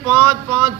5-5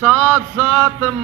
7-7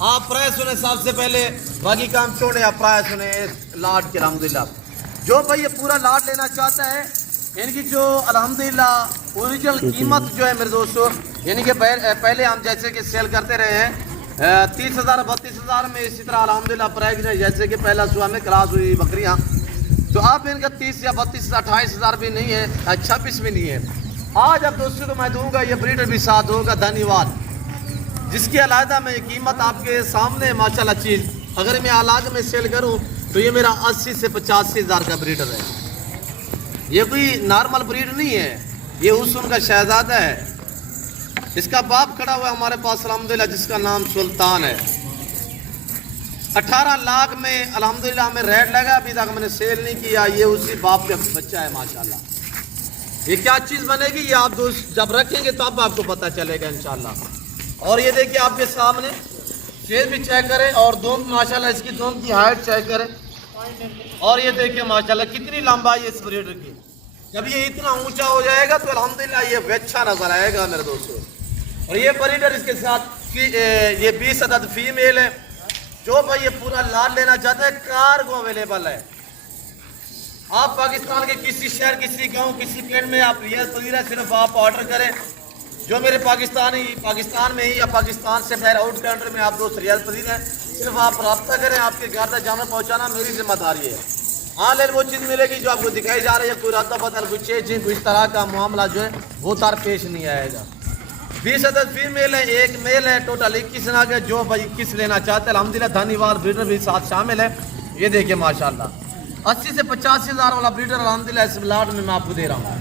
آپ پرائز سنیں سب سے پہلے، باقی کام چھوڑیں، آپ پرائز سنیں لاٹ کے الحمدللہ. جو بھائی یہ پورا لاٹ لینا چاہتا ہے، ان کی جو الحمدللہ اوریجنل قیمت جو ہے میرے دوستو، یعنی کہ پہلے ہم جیسے کہ سیل کرتے رہے ہیں 30,000 32,000 میں، اسی طرح الحمدللہ پرائز ہے جیسے کہ پہلا سوا میں کراس ہوئی بکریاں، تو آپ ان کا 30 یا 32 28,000 بھی نہیں ہے، 26 بھی نہیں ہے. آج اب دوستو تو میں دوں گا یہ بریڈر بھی ساتھ ہوگا دھنی واد، جس کی علیحدہ میں قیمت آپ کے سامنے ماشاءاللہ چیز، اگر میں علاقے میں سیل کروں تو یہ میرا 80 سے 85,000 کا بریڈر ہے. یہ کوئی نارمل بریڈ نہیں ہے، یہ حسن کا شہزادہ ہے. اس کا باپ کھڑا ہوا ہے ہمارے پاس الحمدللہ، جس کا نام سلطان ہے. 18 لاکھ میں الحمدللہ ہمیں ریٹ لگا، ابھی تک میں نے سیل نہیں کیا. یہ اسی باپ کا بچہ ہے ماشاءاللہ. یہ کیا چیز بنے گی یہ آپ دوست جب رکھیں گے تو اب آپ کو پتہ چلے گا انشاءاللہ. اور یہ دیکھیے آپ کے سامنے فیس بھی چیک کریں، اور دونوں ماشاءاللہ اس کی دونوں کی ہائٹ چیک کریں. اور یہ دیکھیے ماشاءاللہ کتنی لمبائی ہے اس بریڈر کی. جب یہ اتنا اونچا ہو جائے گا تو الحمدللہ یہ اچھا نظر آئے گا میرے دوستوں. اور یہ بریڈر اس کے ساتھ یہ 20 عدد فیمیل ہے. جو بھائی یہ پورا لاٹ لینا چاہتا ہے کارگو اویلیبل ہے. آپ پاکستان کے کسی شہر، کسی گاؤں، کسی پنڈ میں آپ ریاض پذیر ہے، صرف آپ آرڈر کریں. جو میرے پاکستان میں ہی یا پاکستان سے باہر آؤٹ کنٹری میں آپ دوست ریاض پذیر ہیں، صرف آپ رابطہ کریں. آپ کے گھر تک جانور پہنچانا میری ذمہ داری ہے. ہاں لیکن وہ چیز ملے گی جو آپ کو دکھائی جا رہی ہے، کوئی رد و بدل، کوئی چینج، کوئی اس طرح کا معاملہ جو ہے وہ تار پیش نہیں آئے گا. 20 عدد فیمیل ہے، 1 میل ہے، ٹوٹل 21 ناگ ہے. جو بھائی 21 لینا چاہتے ہیں الحمدللہ دھنی واد بریڈر بھی ساتھ شامل ہے. یہ دیکھیں ماشاءاللہ 80 سے 85,000 والا بریڈر الحمدللہ اس لاٹ میں آپ کو دے رہا ہوں.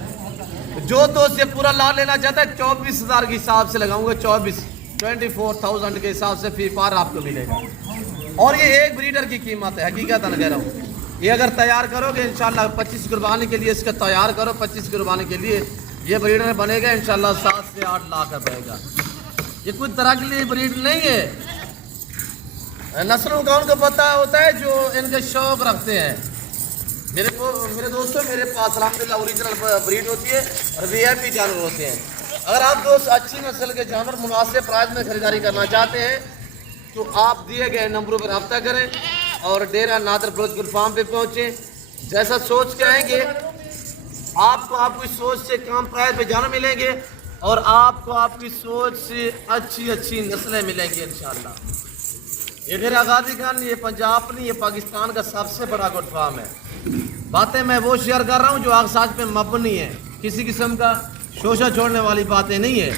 جو دوست یہ پورا لاٹ لینا چاہتا ہے 24,000 کے حساب سے لگاؤں گا. 24,000 کے حساب سے فی پار آپ کو ملے گا. اور یہ ایک بریڈر کی قیمت ہے، حقیقت کہہ رہا ہوں. یہ اگر تیار کرو گے انشاءاللہ 25 قربانی کے لیے، اس کا تیار کرو 25 قربانی کے لیے، یہ بریڈر بنے گا انشاءاللہ 7 سے 8 لاکھ کا بنے گا. یہ کوئی طرح کے لیے بریڈ نہیں ہے. نسلوں کا ان کو پتہ ہوتا ہے جو ان کے شوق رکھتے ہیں. میرے دوستوں میرے پاس الحمدللہ اوریجنل بریڈ ہوتی ہے اور وی آئی پی جانور ہوتے ہیں. اگر آپ دوست اچھی نسل کے جانور مناسب پرائز میں خریداری کرنا چاہتے ہیں تو آپ دیے گئے نمبروں پر رابطہ کریں اور ڈیرہ نادر بلوچ فارم پہ پہنچیں. جیسا سوچ کے آئیں گے آپ کی سوچ سے کم پرائز پہ جانور ملیں گے، اور آپ کی سوچ سے اچھی نسلیں ملیں گی انشاءاللہ. یہ میرا غازی خان، یہ پنجاب نہیں، یہ پاکستان کا سب سے بڑا گوٹ فارم ہے. باتیں میں وہ شیئر کر رہا ہوں جو آغساج پہ مبنی ہے، کسی قسم کا شوشہ چھوڑنے والی باتیں نہیں ہے.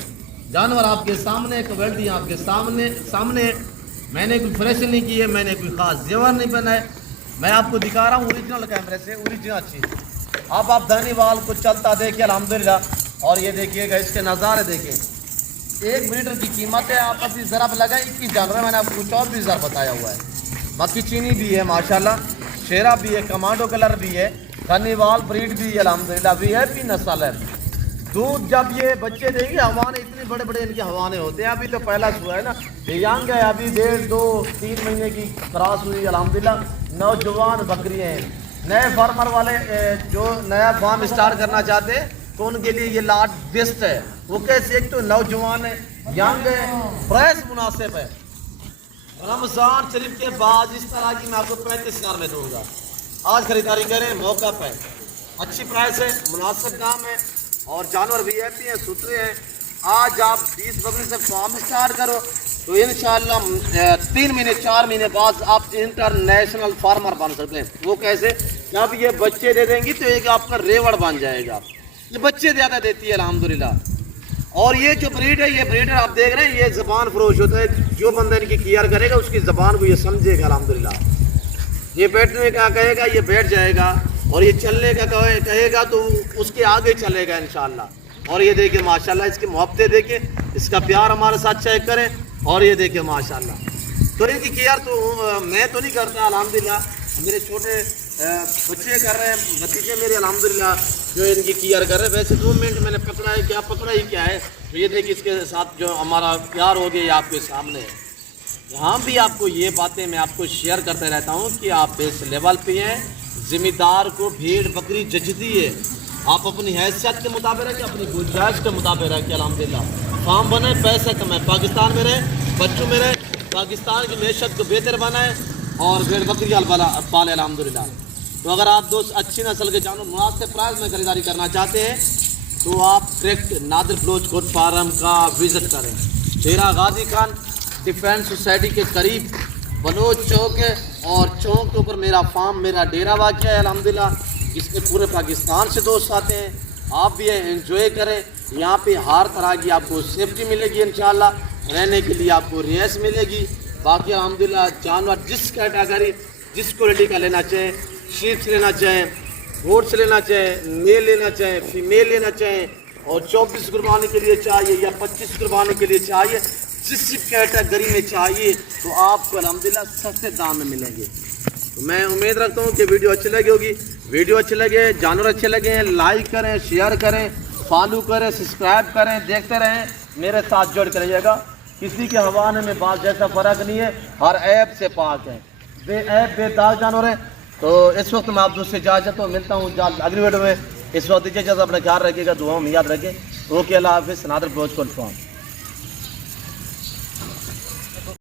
جانور آپ کے سامنے، کوالٹی آپ کے سامنے. میں نے کوئی فریش نہیں کی ہے، میں نے کوئی خاص زیور نہیں پہنا ہے. میں آپ کو دکھا رہا ہوں اوریجنل کیمرے سے، اوریجنل چیز. آپ دھنی وال کو چلتا دیکھیں الحمدللہ. اور یہ دیکھیے گا اس کے نظارے دیکھیں. ایک بریڈر کی قیمت ہے، آپ ابھی ضرب لگا 21 جانور، میں نے آپ کو 24,000 بتایا ہوا ہے. باقی چینی بھی ہے ماشاءاللہ، شیرا بھی ہے، کمانڈو کلر بھی ہے، دھنی وال بریڈ بھی ہے الحمدللہ، وی آئی پی نسل ہے. دودھ جب یہ بچے دیں گے، ہوانے اتنے بڑے ان کے ہوانے ہوتے ہیں. ابھی تو پہلا سوا ہے نا، یہ یانگ ہے، ابھی 1.5 2 3 مہینے کی کراس ہوئی الحمدللہ. نوجوان بکریاں ہیں. نئے فارمر والے جو نیا فارم اسٹارٹ کرنا چاہتے ہیں تو ان کے لیے یہ لاٹ بیسٹ ہے. وہ کیسے؟ ایک تو نوجوان ہے، یانگ ہے، پرائس مناسب ہے. رمضان شریف کے بعد اس طرح کی میں آپ کو 35,000 میں دوں گا. آج خریداری کریں، موقع پہ اچھی پرائس ہے، مناسب دام ہے، اور جانور وی آئی پی ہیں، ستھرے ہیں. آج آپ 20 بکری سے فارم اسٹارٹ کرو تو انشاءاللہ 3 مہینے 4 مہینے بعد آپ انٹرنیشنل فارمر بن سکتے ہیں. وہ کیسے؟ جب یہ بچے دے دیں گی تو ایک آپ کا ریوڑ بن جائے گا. یہ بچے زیادہ دیتی ہے الحمدللہ. اور یہ جو بریڈ ہے، یہ بریڈر آپ دیکھ رہے ہیں، یہ زبان فروش ہوتا ہے. جو بندہ ان کی کیئر کرے گا اس کی زبان کو یہ سمجھے گا الحمدللہ. یہ بیٹھنے کا کہے گا یہ بیٹھ جائے گا، اور یہ چلنے کا کہے گا تو اس کے آگے چلے گا انشاءاللہ. اور یہ دیکھیں ماشاءاللہ اس کی محبتیں دیکھیں، اس کا پیار ہمارے ساتھ چیک کریں. اور یہ دیکھیں ماشاءاللہ تو ان کی کیئر تو میں تو نہیں کرتا الحمدللہ، میرے چھوٹے بچے کر رہے ہیں، بھتیجے میرے الحمدللہ جو ان کی کیئر کر رہے ہیں. ویسے 2 منٹ میں نے پکڑا ہے کیا ہے. تو یہ دیکھیں اس کے ساتھ جو ہمارا پیار ہو گیا یہ آپ کے سامنے ہے. یہاں بھی آپ کو یہ باتیں میں آپ کو شیئر کرتے رہتا ہوں کہ آپ اس لیول پہ ہیں. ذمہ دار کو بھیڑ بکری جچتی ہے. آپ اپنی حیثیت کے مطابق رکھیں، اپنی گنجائش کے مطابق رکھیں الحمدللہ. فارم بنے، پیسے کمائیں، پاکستان میں رہیں، بچوں میں رہیں، پاکستان کی معیشت کو بہتر بنائیں اور بھیڑ بکریاں پالیں الحمدللہ۔ تو اگر آپ دوست اچھی نسل کے جانور مناسب پرائز میں خریداری کرنا چاہتے ہیں تو آپ ڈائریکٹ نادر بلوچ گوٹ فارم کا وزٹ کریں۔ ڈیرہ غازی خان ڈیفینس سوسائٹی کے قریب بلوچ چوک ہے، اور چوک کے اوپر میرا فارم، میرا ڈیرہ واقع ہے الحمدللہ، جس میں پورے پاکستان سے دوست آتے ہیں۔ آپ بھی انجوائے کریں، یہاں پہ ہر طرح کی آپ کو سیفٹی ملے گی انشاءاللہ، رہنے کے لیے آپ کو رہائش ملے گی۔ باقی الحمدللہ جانور جس کیٹاگری جس کوالٹی کا لینا چاہیں، شیپ لینا چاہیں، گوٹس لینا چاہیں، میل لینا چاہیں، فیمیل لینا چاہیں، اور 24 قربانی کے لیے چاہیے یا 25 قربانی کے لیے چاہیے، جس کیٹاگری میں چاہیے تو آپ کو الحمدللہ سستے دام میں ملیں گے۔ تو میں امید رکھتا ہوں کہ ویڈیو اچھی لگی ہوگی۔ ویڈیو اچھے لگے، جانور اچھے لگے ہیں، لائک کریں، شیئر کریں، فالو کریں، سبسکرائب کریں، دیکھتے رہیں، میرے ساتھ جڑ کے رہیے گا۔ کسی کے حوالے میں بات جیسا فرق نہیں ہے، ہر عیب سے پاک ہے، بے عیب بے داغ جانور ہے۔ تو اس وقت میں آپ دوست سے اجازت ہوں، ملتا ہوں اگلی ویڈیو میں۔ اس وقت دیجیے اجازت، اپنا خیال رکھیے گا، دعاؤں میں یاد رکھیں۔ اوکے، اللہ حافظ۔ نادر بلوچ گوٹ فارم۔